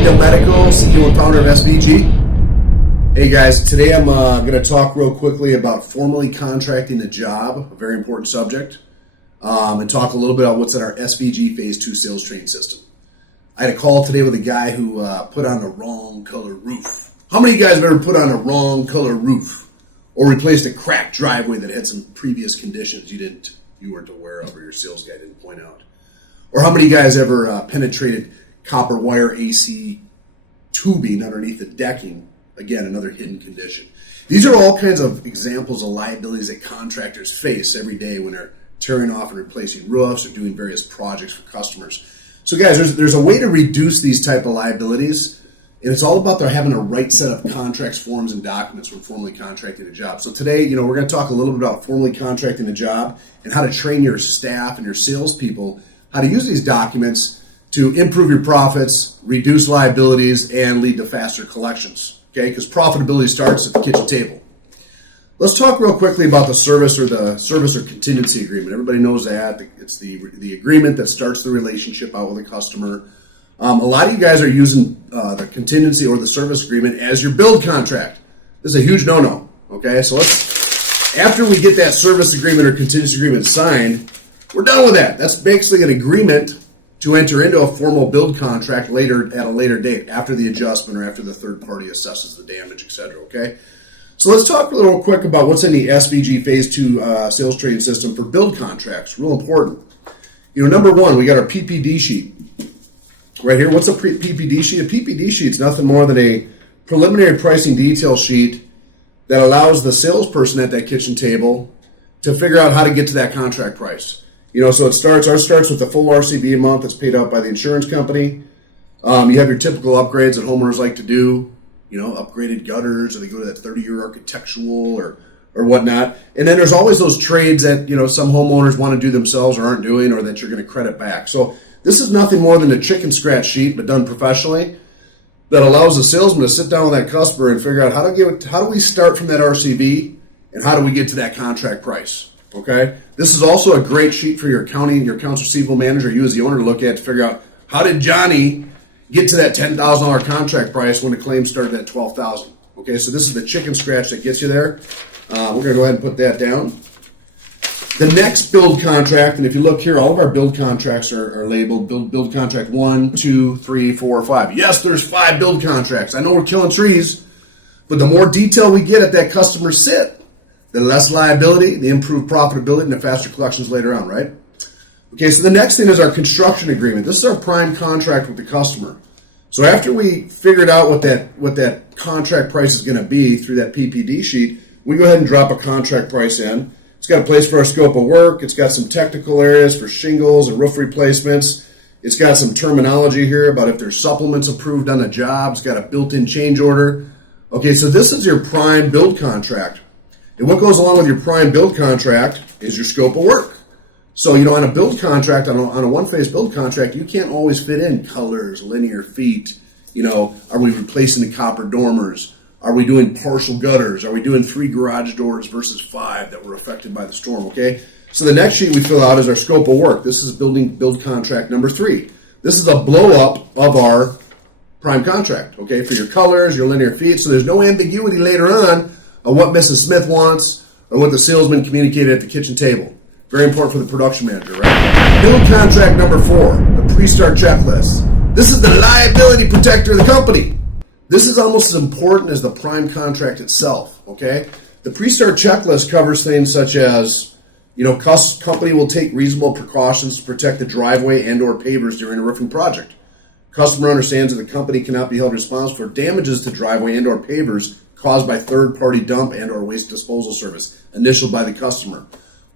Delmedico, CEO and founder of SVG. Hey guys, today I'm going to talk real quickly about formally contracting a job, a very important subject, and talk a little bit about what's in our SVG Phase 2 sales training system. I had a call today with a guy who put on a wrong color roof. How many of you guys have ever put on a wrong color roof or replaced a cracked driveway that had some previous conditions you weren't aware of or your sales guy didn't point out? Or how many of you guys ever penetrated copper wire AC tubing underneath the decking? Again, another hidden condition. These are all kinds of examples of liabilities that contractors face every day when they're tearing off and replacing roofs or doing various projects for customers. So guys, there's a way to reduce these type of liabilities, and it's all about having a right set of contracts, forms, and documents when formally contracting a job. So today, we're going to talk a little bit about formally contracting a job and how to train your staff and your salespeople how to use these documents to improve your profits, reduce liabilities, and lead to faster collections. Okay, because profitability starts at the kitchen table. Let's talk real quickly about the service or contingency agreement. Everybody knows that. It's the agreement that starts the relationship out with a customer. A lot of you guys are using the contingency or the service agreement as your build contract. This is a huge no-no. Okay, so after we get that service agreement or contingency agreement signed, we're done with that. That's basically an agreement to enter into a formal build contract at a later date, after the adjustment or after the third party assesses the damage, etc. Okay, so let's talk a little quick about what's in the SVG Phase 2 sales training system for build contracts. Real important. Number one, we got our PPD sheet right here. What's a PPD sheet? A PPD sheet is nothing more than a preliminary pricing detail sheet that allows the salesperson at that kitchen table to figure out how to get to that contract price. So ours starts with the full RCB amount that's paid out by the insurance company. You have your typical upgrades that homeowners like to do, upgraded gutters, or they go to that 30-year architectural or whatnot. And then there's always those trades that, some homeowners want to do themselves or aren't doing, or that you're going to credit back. So this is nothing more than a chicken scratch sheet, but done professionally, that allows the salesman to sit down with that customer and figure out how do we start from that RCB and how do we get to that contract price. Okay, this is also a great sheet for your accounting, your accounts receivable manager, you as the owner, to look at to figure out how did Johnny get to that $10,000 contract price when the claim started at $12,000. Okay, so this is the chicken scratch that gets you there. We're going to go ahead and put that down. The next build contract, and if you look here, all of our build contracts are labeled build contract 1, 2, 3, 4, 5. Yes, there's 5 build contracts. I know we're killing trees, but the more detail we get at that customer sit, the less liability, the improved profitability, and the faster collections later on, right? Okay, so the next thing is our construction agreement. This is our prime contract with the customer. So after we figured out what that contract price is going to be through that PPD sheet, we go ahead and drop a contract price in. It's got a place for our scope of work. It's got some technical areas for shingles and roof replacements. It's got some terminology here about if there's supplements approved on a job. It's got a built-in change order. Okay, so this is your prime build contract. And what goes along with your prime build contract is your scope of work. So, on a build contract, on a one-phase build contract, you can't always fit in colors, linear feet. Are we replacing the copper dormers? Are we doing partial gutters? Are we doing 3 garage doors versus 5 that were affected by the storm? Okay. So the next sheet we fill out is our scope of work. This is build contract number 3. This is a blow-up of our prime contract. Okay, for your colors, your linear feet. So there's no ambiguity later on of what Mrs. Smith wants or what the salesman communicated at the kitchen table. Very important for the production manager, right? Build contract number 4, the pre-start checklist. This is the liability protector of the company. This is almost as important as the prime contract itself, okay? The pre-start checklist covers things such as, company will take reasonable precautions to protect the driveway and or pavers during a roofing project. Customer understands that the company cannot be held responsible for damages to driveway and or pavers caused by third-party dump and or waste disposal service, initialed by the customer.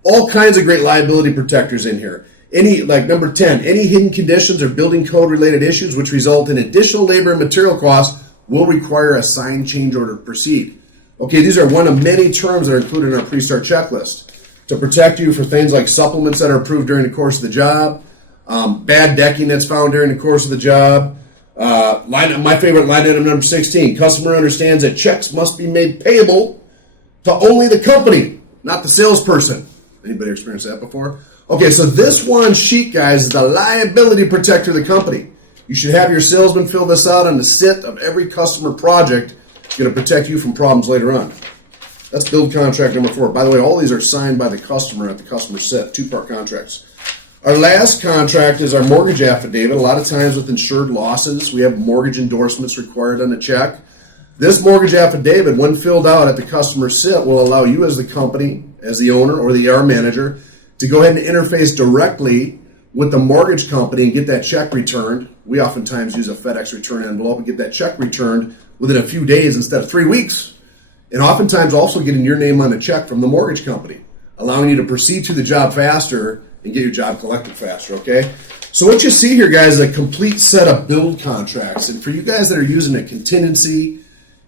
All kinds of great liability protectors in here. Number 10, any hidden conditions or building code related issues which result in additional labor and material costs will require a signed change order to proceed. Okay, these are one of many terms that are included in our pre-start checklist to protect you for things like supplements that are approved during the course of the job, bad decking that's found during the course of the job. My favorite line item number 16, customer understands that checks must be made payable to only the company, not the salesperson. Anybody experienced that before? Okay, so this one sheet, guys, is the liability protector of the company. You should have your salesman fill this out on the sit of every customer project. It's going to protect you from problems later on. That's build contract number 4. By the way, all these are signed by the customer at the customer sit, 2-part contracts. Our last contract is our mortgage affidavit. A lot of times with insured losses, we have mortgage endorsements required on the check. This mortgage affidavit, when filled out at the customer sit, will allow you as the company, as the owner or the AR manager, to go ahead and interface directly with the mortgage company and get that check returned. We oftentimes use a FedEx return envelope and get that check returned within a few days instead of 3 weeks. And oftentimes also getting your name on the check from the mortgage company, allowing you to proceed to the job faster and get your job collected faster, okay? So what you see here, guys, is a complete set of build contracts. And for you guys that are using a contingency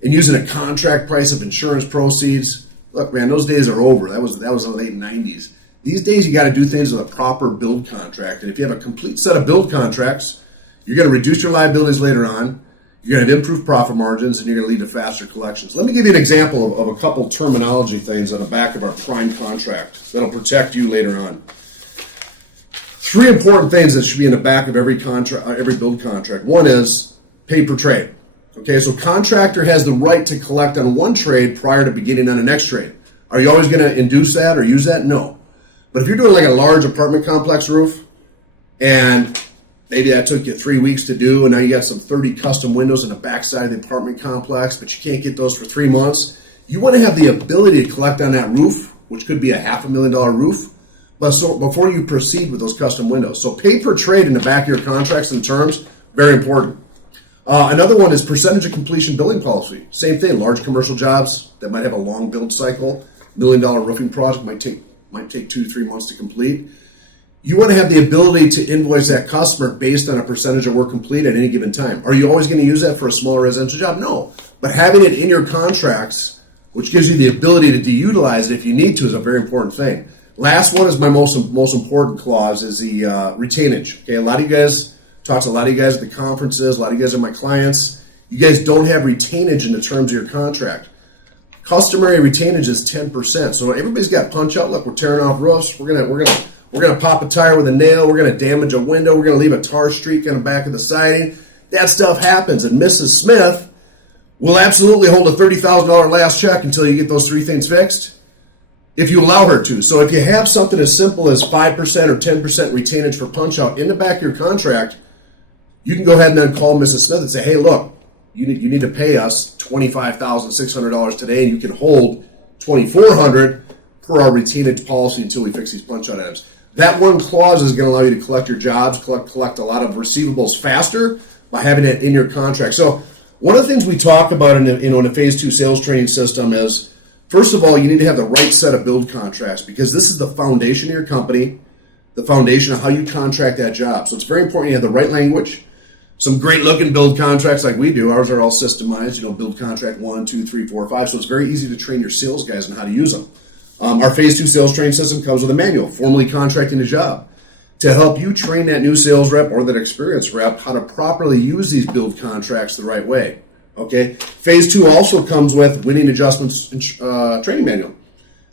and using a contract price of insurance proceeds, look, man, those days are over. That was in the late 90s. These days, you got to do things with a proper build contract. And if you have a complete set of build contracts, you're going to reduce your liabilities later on. You're going to have improved profit margins, and you're going to lead to faster collections. Let me give you an example of a couple terminology things on the back of our prime contract that'll protect you later on. 3 important things that should be in the back of every contract, every build contract. One is pay per trade. Okay, so contractor has the right to collect on one trade prior to beginning on the next trade. Are you always going to induce that or use that? No. But if you're doing like a large apartment complex roof, and maybe that took you 3 weeks to do, and now you got some 30 custom windows in the backside of the apartment complex, but you can't get those for 3 months, you want to have the ability to collect on that roof, which could be a $500,000 roof, but so before you proceed with those custom windows. So pay per trade in the back of your contracts and terms, very important. Another one is percentage of completion billing policy. Same thing, large commercial jobs that might have a long build cycle, $1 million roofing project might take 2 to 3 months to complete. You want to have the ability to invoice that customer based on a percentage of work complete at any given time. Are you always going to use that for a smaller residential job? No. But having it in your contracts, which gives you the ability to de-utilize it if you need to, is a very important thing. Last one is my most important clause is the retainage. Okay, a lot of you guys, talk to a lot of you guys at the conferences, a lot of you guys are my clients. You guys don't have retainage in the terms of your contract. Customary retainage is 10%. So everybody's got punch out. Look, we're tearing off roofs. We're gonna pop a tire with a nail. We're gonna damage a window. We're gonna leave a tar streak on the back of the siding. That stuff happens, and Mrs. Smith will absolutely hold a $30,000 last check until you get those 3 things fixed, if you allow her to. So if you have something as simple as 5% or 10% retainage for punch out in the back of your contract, you can go ahead and then call Mrs. Smith and say, hey, look, you need to pay us $25,600 today, and you can hold $2,400 per our retainage policy until we fix these punch out items. That one clause is going to allow you to collect your jobs, collect a lot of receivables faster by having it in your contract. So one of the things we talk about in the phase 2 sales training system is, first of all, you need to have the right set of build contracts, because this is the foundation of your company, the foundation of how you contract that job. So it's very important you have the right language. Some great looking build contracts like we do. Ours are all systemized, build contract 1, 2, 3, 4, 5. So it's very easy to train your sales guys on how to use them. Our phase 2 sales training system comes with a manual, formally contracting a job, to help you train that new sales rep or that experienced rep how to properly use these build contracts the right way. Okay. Phase 2 also comes with winning adjustments training manual.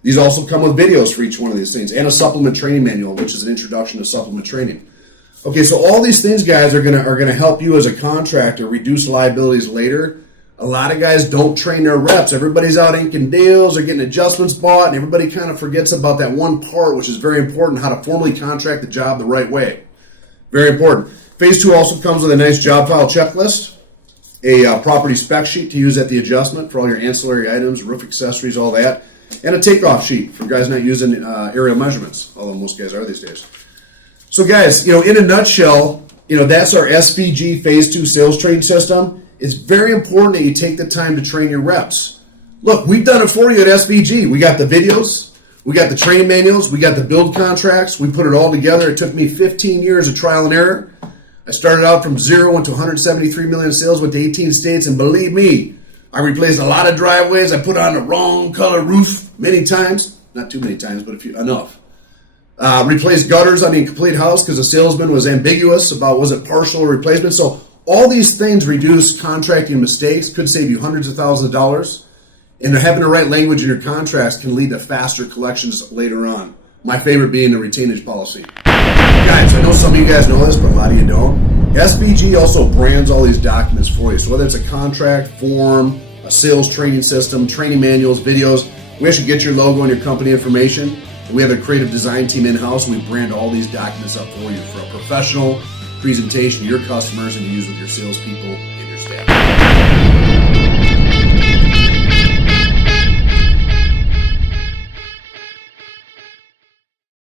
These also come with videos for each one of these things, and a supplement training manual, which is an introduction to supplement training. Okay, so all these things, guys, are gonna help you as a contractor reduce liabilities later. A lot of guys don't train their reps. Everybody's out inking deals or getting adjustments bought, and everybody kind of forgets about that one part, which is very important, how to formally contract the job the right way. Very important. Phase 2 also comes with a nice job file checklist, a property spec sheet to use at the adjustment for all your ancillary items, roof accessories, all that, and a takeoff sheet for guys not using aerial measurements, although most guys are these days. So guys, in a nutshell, that's our SVG Phase 2 sales training system. It's very important that you take the time to train your reps. Look, we've done it for you at SVG. We got the videos, we got the training manuals, we got the build contracts. We put it all together. It took me 15 years of trial and error. I started out from 0, went to 173 million sales, went to 18 states, and believe me, I replaced a lot of driveways. I put on the wrong color roof many times. Not too many times, but enough. Replaced gutters on the incomplete house because the salesman was ambiguous about was it partial or replacement. So all these things reduce contracting mistakes, could save you hundreds of thousands of dollars, and having the right language in your contracts can lead to faster collections later on. My favorite being the retainage policy. Guys, I know some of you guys know this, but a lot of you don't. SVG also brands all these documents for you. So whether it's a contract, form, a sales training system, training manuals, videos, we actually get your logo and your company information. We have a creative design team in-house, and we brand all these documents up for you for a professional presentation to your customers and to use with your salespeople and your staff.